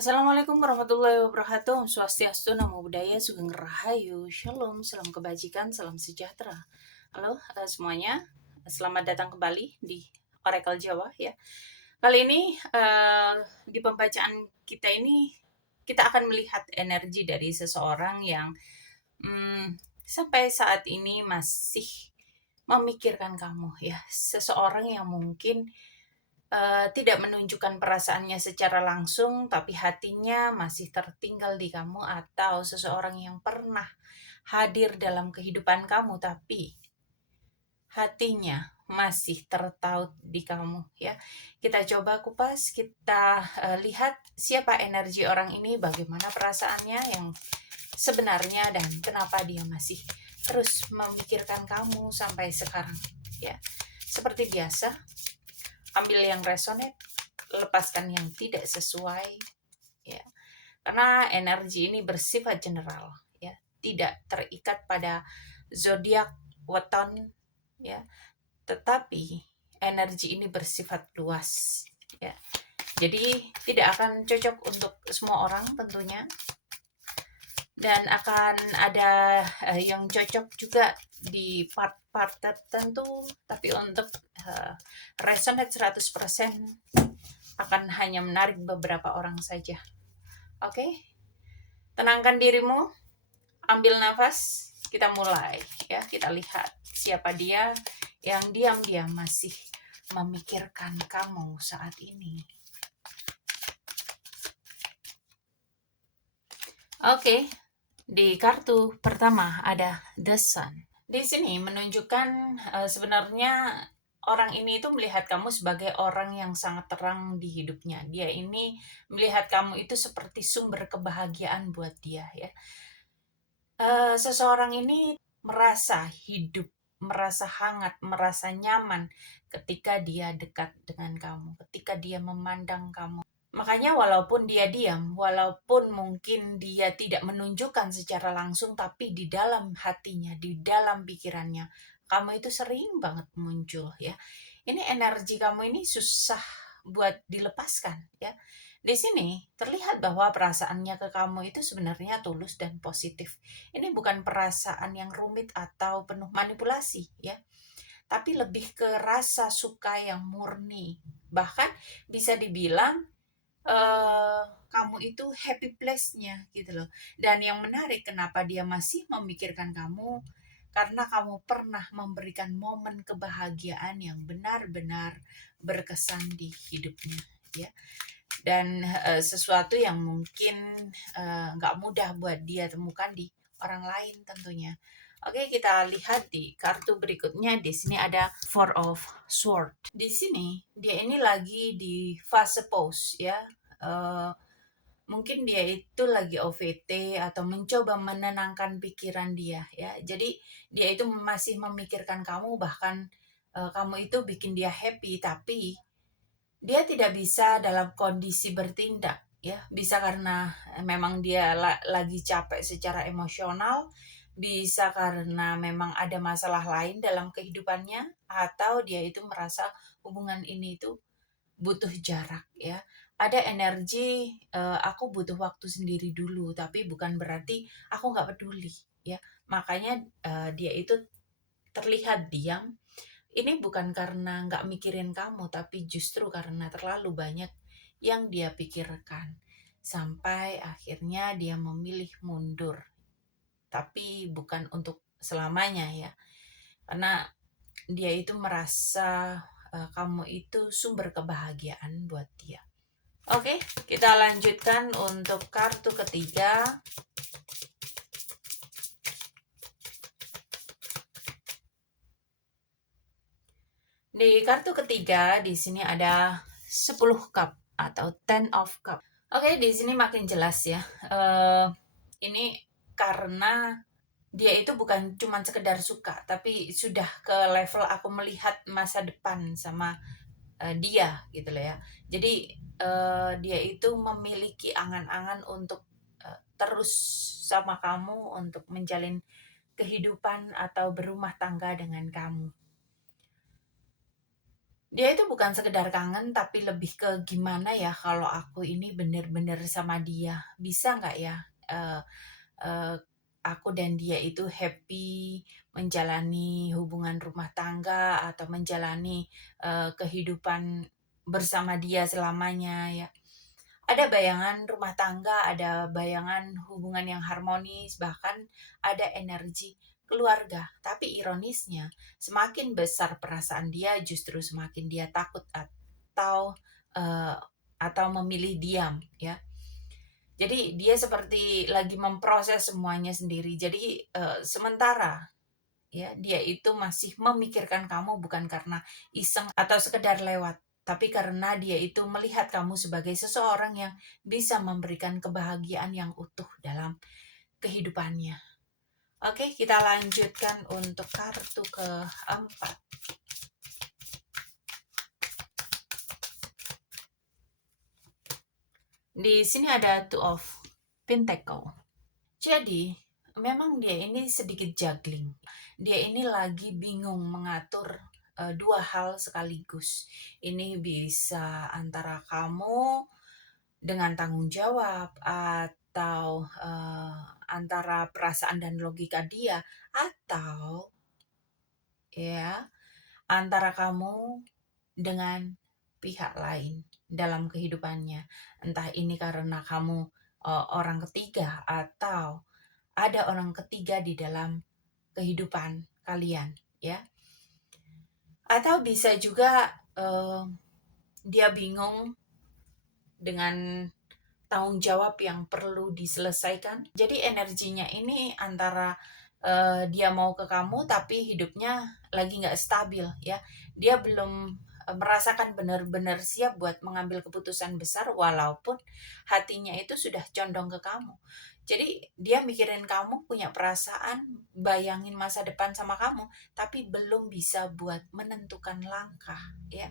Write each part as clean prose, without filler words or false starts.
Assalamualaikum warahmatullahi wabarakatuh. Om Swastiastu, Namo Buddhaya, Sugeng Rahayu, Shalom, salam kebajikan, salam sejahtera. Halo semuanya, selamat datang kembali di Oracle Jawa ya. Kali ini di pembacaan kita ini kita akan melihat energi dari seseorang yang sampai saat ini masih memikirkan kamu ya. Seseorang yang mungkin tidak menunjukkan perasaannya secara langsung, tapi hatinya masih tertinggal di kamu, atau seseorang yang pernah hadir dalam kehidupan kamu, tapi hatinya masih tertaut di kamu ya. Kita coba kupas, kita lihat siapa energi orang ini, bagaimana perasaannya yang sebenarnya, dan kenapa dia masih terus memikirkan kamu sampai sekarang ya. Seperti biasa, ambil yang resonate, lepaskan yang tidak sesuai ya, karena energi ini bersifat general ya, tidak terikat pada zodiak weton ya, tetapi energi ini bersifat luas ya, jadi tidak akan cocok untuk semua orang tentunya, dan akan ada yang cocok juga di part-part tertentu, tapi untuk resonate 100% akan hanya menarik beberapa orang saja. Oke, tenangkan dirimu, ambil nafas, kita mulai ya. Kita lihat siapa dia yang diam-diam masih memikirkan kamu saat ini. Oke, di kartu pertama ada The Sun. Di sini menunjukkan sebenarnya orang ini itu melihat kamu sebagai orang yang sangat terang di hidupnya. Dia ini melihat kamu itu seperti sumber kebahagiaan buat dia ya. Seseorang ini merasa hidup, merasa hangat, merasa nyaman ketika dia dekat dengan kamu, ketika dia memandang kamu. Makanya walaupun dia diam, walaupun mungkin dia tidak menunjukkan secara langsung, tapi di dalam hatinya, di dalam pikirannya, kamu itu sering banget muncul ya. Ini energi kamu ini susah buat dilepaskan ya. Di sini terlihat bahwa perasaannya ke kamu itu sebenarnya tulus dan positif. Ini bukan perasaan yang rumit atau penuh manipulasi ya, tapi lebih ke rasa suka yang murni. Bahkan bisa dibilang kamu itu happy place-nya gitu loh. Dan yang menarik, kenapa dia masih memikirkan kamu, karena kamu pernah memberikan momen kebahagiaan yang benar-benar berkesan di hidupnya ya. Dan sesuatu yang mungkin nggak mudah buat dia temukan di orang lain tentunya. Oke, kita lihat di kartu berikutnya. Di sini ada Four of Swords. Di sini dia ini lagi di fase pause ya. Mungkin dia itu lagi OVT atau mencoba menenangkan pikiran dia ya. Jadi dia itu masih memikirkan kamu, bahkan kamu itu bikin dia happy, tapi dia tidak bisa dalam kondisi bertindak ya. Bisa karena memang dia lagi capek secara emosional, bisa karena memang ada masalah lain dalam kehidupannya, atau dia itu merasa hubungan ini itu butuh jarak ya. Ada energi aku butuh waktu sendiri dulu, tapi bukan berarti aku nggak peduli ya. Makanya dia itu terlihat diam. Ini bukan karena nggak mikirin kamu, tapi justru karena terlalu banyak yang dia pikirkan. Sampai akhirnya dia memilih mundur. Tapi bukan untuk selamanya ya. Karena dia itu merasa kamu itu sumber kebahagiaan buat dia. Oke, kita lanjutkan untuk kartu ketiga. Di kartu ketiga di sini ada 10 cup atau 10 of cup. Oke, di sini makin jelas ya. Ini karena dia itu bukan cuma sekedar suka, tapi sudah ke level aku melihat masa depan sama dia gitu loh ya. Jadi dia itu memiliki angan-angan untuk terus sama kamu, untuk menjalin kehidupan atau berumah tangga dengan kamu. Dia itu bukan sekedar kangen, tapi lebih ke gimana ya kalau aku ini bener-bener sama dia, bisa nggak ya, eee eee, aku dan dia itu happy menjalani hubungan rumah tangga atau menjalani, kehidupan bersama dia selamanya ya. Ada bayangan rumah tangga, ada bayangan hubungan yang harmonis, bahkan ada energi keluarga. Tapi ironisnya, semakin besar perasaan dia, justru semakin dia takut eee, atau memilih diam, ya. Jadi dia seperti lagi memproses semuanya sendiri. Jadi, sementara ya, dia itu masih memikirkan kamu bukan karena iseng atau sekedar lewat, tapi karena dia itu melihat kamu sebagai seseorang yang bisa memberikan kebahagiaan yang utuh dalam kehidupannya. Oke, kita lanjutkan untuk kartu keempat. Di sini ada Two of Pentacle. Jadi, memang dia ini sedikit juggling. Dia ini lagi bingung mengatur dua hal sekaligus. Ini bisa antara kamu dengan tanggung jawab atau antara perasaan dan logika dia atau ya antara kamu dengan pihak lain dalam kehidupannya. Entah ini karena kamu orang ketiga atau ada orang ketiga di dalam kehidupan kalian, ya. Atau bisa juga dia bingung dengan tanggung jawab yang perlu diselesaikan. Jadi energinya ini antara dia mau ke kamu tapi hidupnya lagi nggak stabil ya. Dia belum merasakan benar-benar siap buat mengambil keputusan besar walaupun hatinya itu sudah condong ke kamu. Jadi dia mikirin kamu, punya perasaan, bayangin masa depan sama kamu, tapi belum bisa buat menentukan langkah ya.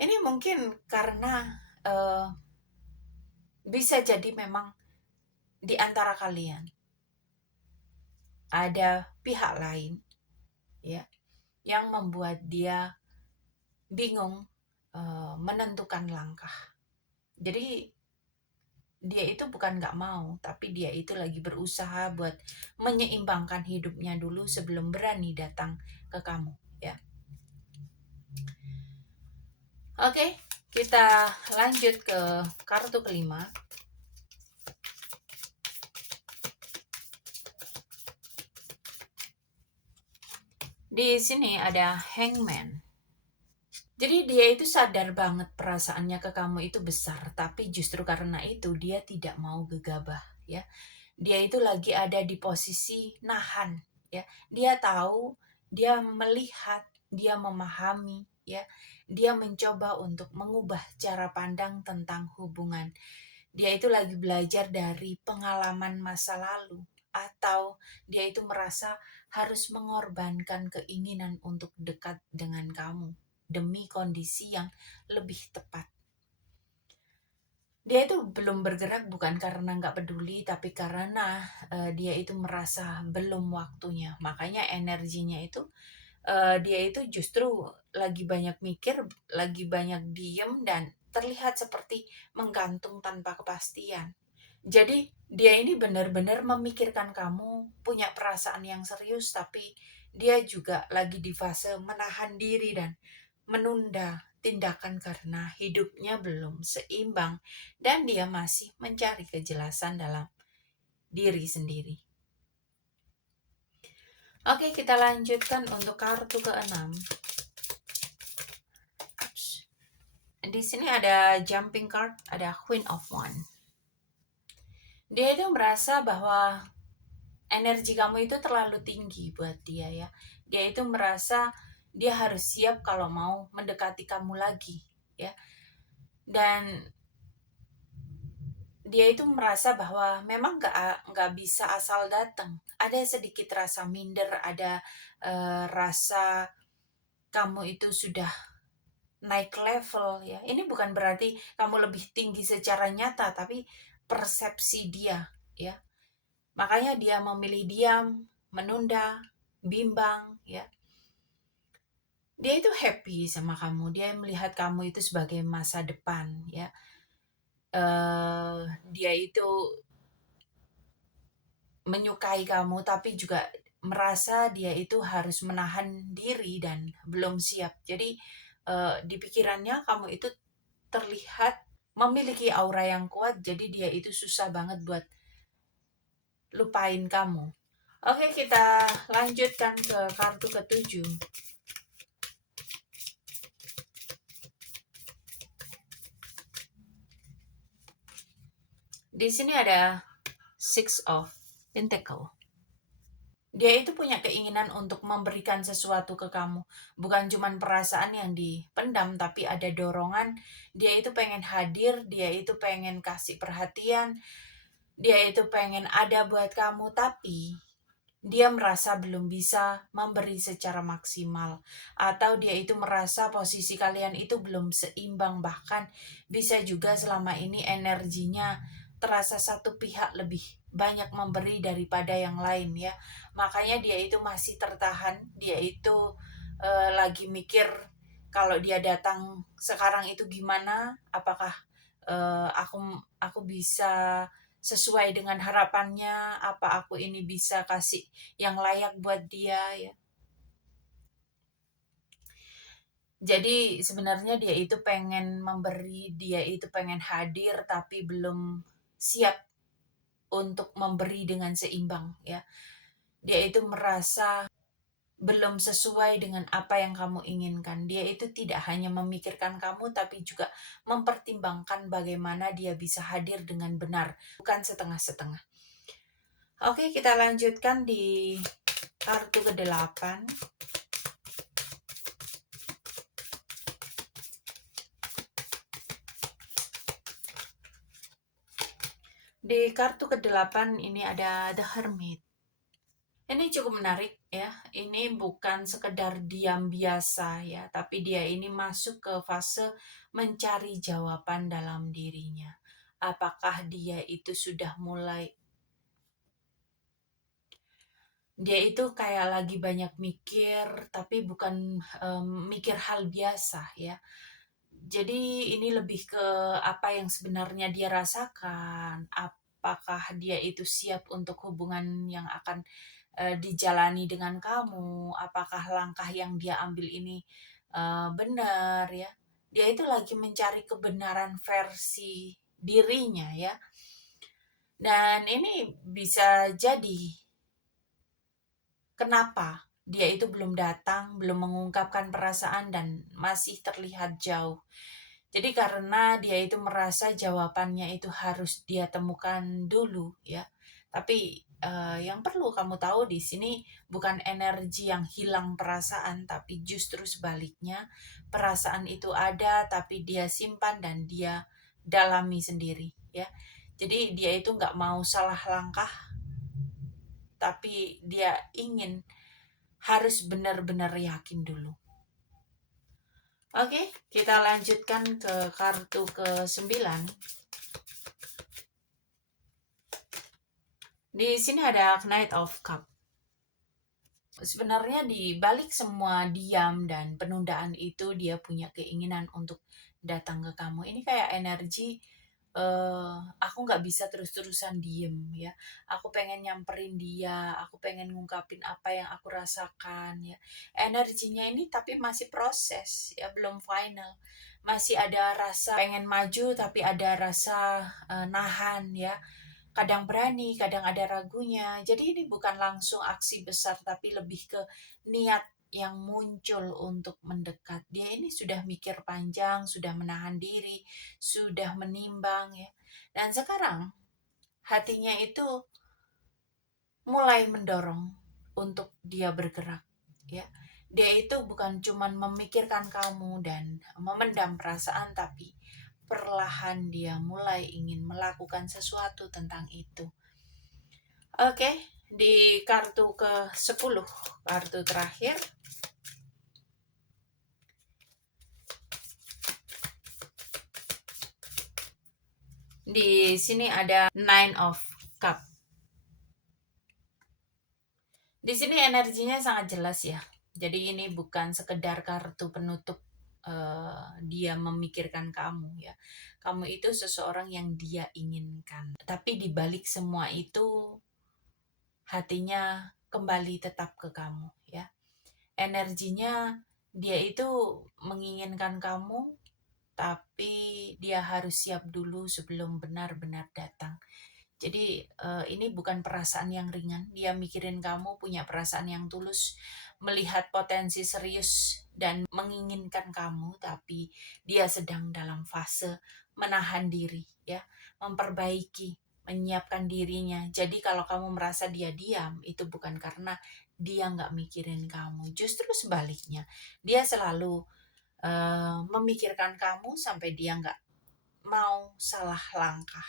Ini mungkin karena bisa jadi memang di antara kalian ada pihak lain ya yang membuat dia bingung menentukan langkah. Jadi dia itu bukan nggak mau, tapi dia itu lagi berusaha buat menyeimbangkan hidupnya dulu sebelum berani datang ke kamu ya. Oke, kita lanjut ke kartu kelima. Di sini ada Hangman. Jadi dia itu sadar banget perasaannya ke kamu itu besar, tapi justru karena itu dia tidak mau gegabah, ya. Dia itu lagi ada di posisi nahan, ya. Dia tahu, dia melihat, dia memahami, ya. Dia mencoba untuk mengubah cara pandang tentang hubungan. Dia itu lagi belajar dari pengalaman masa lalu atau dia itu merasa harus mengorbankan keinginan untuk dekat dengan kamu demi kondisi yang lebih tepat. Dia itu belum bergerak bukan karena nggak peduli, tapi karena dia itu merasa belum waktunya. Makanya energinya itu dia itu justru lagi banyak mikir, lagi banyak diem dan terlihat seperti menggantung tanpa kepastian. Jadi dia ini benar-benar memikirkan kamu, punya perasaan yang serius, tapi dia juga lagi di fase menahan diri dan menunda tindakan karena hidupnya belum seimbang dan dia masih mencari kejelasan dalam diri sendiri. Oke, kita lanjutkan untuk kartu keenam. Di sini ada jumping card, ada Queen of Wands. Dia itu merasa bahwa energi kamu itu terlalu tinggi buat dia ya. Dia itu merasa dia harus siap kalau mau mendekati kamu lagi ya. Dan dia itu merasa bahwa memang nggak bisa asal datang. Ada sedikit rasa minder, ada rasa kamu itu sudah naik level ya. Ini bukan berarti kamu lebih tinggi secara nyata, tapi persepsi dia ya. Makanya dia memilih diam, menunda, bimbang ya. Dia itu happy sama kamu, dia melihat kamu itu sebagai masa depan ya. Dia itu menyukai kamu tapi juga merasa dia itu harus menahan diri dan belum siap. Jadi, di pikirannya kamu itu terlihat memiliki aura yang kuat, jadi dia itu susah banget buat lupain kamu. Oke, kita lanjutkan ke kartu ketujuh. Di sini ada Six of Pentacle. Dia itu punya keinginan untuk memberikan sesuatu ke kamu. Bukan cuma perasaan yang dipendam, tapi ada dorongan. Dia itu pengen hadir, dia itu pengen kasih perhatian, dia itu pengen ada buat kamu, tapi dia merasa belum bisa memberi secara maksimal, atau dia itu merasa posisi kalian itu belum seimbang, bahkan bisa juga selama ini energinya terasa satu pihak lebih banyak memberi daripada yang lain ya. Makanya dia itu masih tertahan, dia itu lagi mikir kalau dia datang sekarang itu gimana, apakah aku bisa sesuai dengan harapannya, apa aku ini bisa kasih yang layak buat dia ya. Jadi sebenarnya dia itu pengen memberi, dia itu pengen hadir tapi belum siap untuk memberi dengan seimbang ya. Dia itu merasa belum sesuai dengan apa yang kamu inginkan. Dia itu tidak hanya memikirkan kamu tapi juga mempertimbangkan bagaimana dia bisa hadir dengan benar, bukan setengah-setengah. Oke, kita lanjutkan di kartu ke-8. Di kartu ke-8 ini ada The Hermit. Ini cukup menarik ya. Ini bukan sekedar diam biasa ya, tapi dia ini masuk ke fase mencari jawaban dalam dirinya. Apakah dia itu sudah mulai, dia itu kayak lagi banyak mikir, tapi bukan mikir hal biasa ya. Jadi ini lebih ke apa yang sebenarnya dia rasakan, apakah dia itu siap untuk hubungan yang akan dijalani dengan kamu, apakah langkah yang dia ambil ini benar ya. Dia itu lagi mencari kebenaran versi dirinya ya. Dan ini bisa jadi kenapa dia itu belum datang, belum mengungkapkan perasaan dan masih terlihat jauh. Jadi karena dia itu merasa jawabannya itu harus dia temukan dulu ya. Tapi yang perlu kamu tahu di sini bukan energi yang hilang perasaan, tapi justru sebaliknya perasaan itu ada tapi dia simpan dan dia dalami sendiri ya. Jadi dia itu nggak mau salah langkah, tapi dia ingin harus benar-benar yakin dulu. Oke, kita lanjutkan ke kartu ke-9. Di sini ada Knight of Cup. Sebenarnya di balik semua diam dan penundaan itu dia punya keinginan untuk datang ke kamu. Ini kayak energi aku nggak bisa terus-terusan diem ya. Aku pengen nyamperin dia, aku pengen ngungkapin apa yang aku rasakan ya. Energinya ini tapi masih proses ya, belum final. Masih ada rasa pengen maju tapi ada rasa nahan ya. Kadang berani, kadang ada ragunya. Jadi ini bukan langsung aksi besar tapi lebih ke niat yang muncul untuk mendekat. Dia ini sudah mikir panjang, sudah menahan diri, sudah menimbang ya. Dan sekarang hatinya itu mulai mendorong untuk dia bergerak ya. Dia itu bukan cuman memikirkan kamu dan memendam perasaan, tapi perlahan dia mulai ingin melakukan sesuatu tentang itu. Oke, di kartu ke-10, kartu terakhir. Di sini ada Nine of Cup. Di sini energinya sangat jelas ya. Jadi ini bukan sekedar kartu penutup dia memikirkan kamu ya. Kamu itu seseorang yang dia inginkan. Tapi di balik semua itu hatinya kembali tetap ke kamu ya. Energinya dia itu menginginkan kamu, tapi dia harus siap dulu sebelum benar-benar datang. Jadi ini bukan perasaan yang ringan. Dia mikirin kamu, punya perasaan yang tulus, melihat potensi serius dan menginginkan kamu, tapi dia sedang dalam fase menahan diri, ya, memperbaiki, menyiapkan dirinya. Jadi kalau kamu merasa dia diam, itu bukan karena dia nggak mikirin kamu. Justru sebaliknya, dia selalu memikirkan kamu sampai dia nggak mau salah langkah.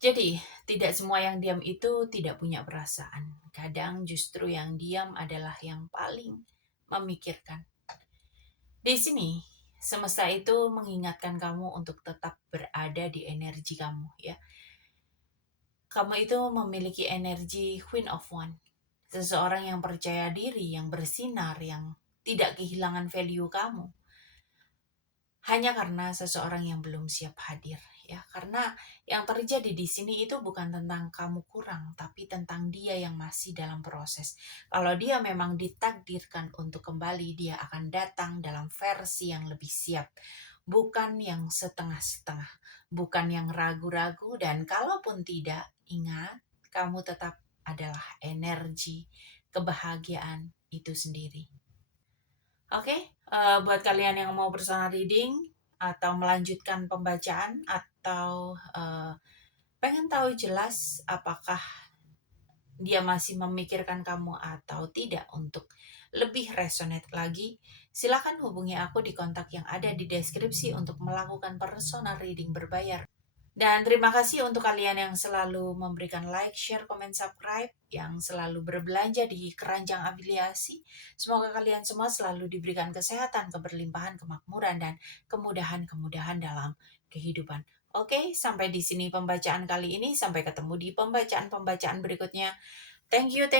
Jadi, tidak semua yang diam itu tidak punya perasaan. Kadang justru yang diam adalah yang paling memikirkan. Di sini, semesta itu mengingatkan kamu untuk tetap berada di energi kamu, ya. Kamu itu memiliki energi Queen of One. Seseorang yang percaya diri, yang bersinar, yang tidak kehilangan value kamu. Hanya karena seseorang yang belum siap hadir, ya. Karena yang terjadi di sini itu bukan tentang kamu kurang, tapi tentang dia yang masih dalam proses. Kalau dia memang ditakdirkan untuk kembali, dia akan datang dalam versi yang lebih siap, bukan yang setengah-setengah, bukan yang ragu-ragu. Dan kalaupun tidak, ingat, kamu tetap adalah energi kebahagiaan itu sendiri. Oke, buat kalian yang mau personal reading atau melanjutkan pembacaan atau pengen tahu jelas apakah dia masih memikirkan kamu atau tidak untuk lebih resonate lagi, silakan hubungi aku di kontak yang ada di deskripsi untuk melakukan personal reading berbayar. Dan terima kasih untuk kalian yang selalu memberikan like, share, komen, subscribe, yang selalu berbelanja di keranjang afiliasi. Semoga kalian semua selalu diberikan kesehatan, keberlimpahan, kemakmuran, dan kemudahan-kemudahan dalam kehidupan. Oke, sampai di sini pembacaan kali ini. Sampai ketemu di pembacaan-pembacaan berikutnya. Thank you,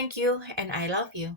and I love you.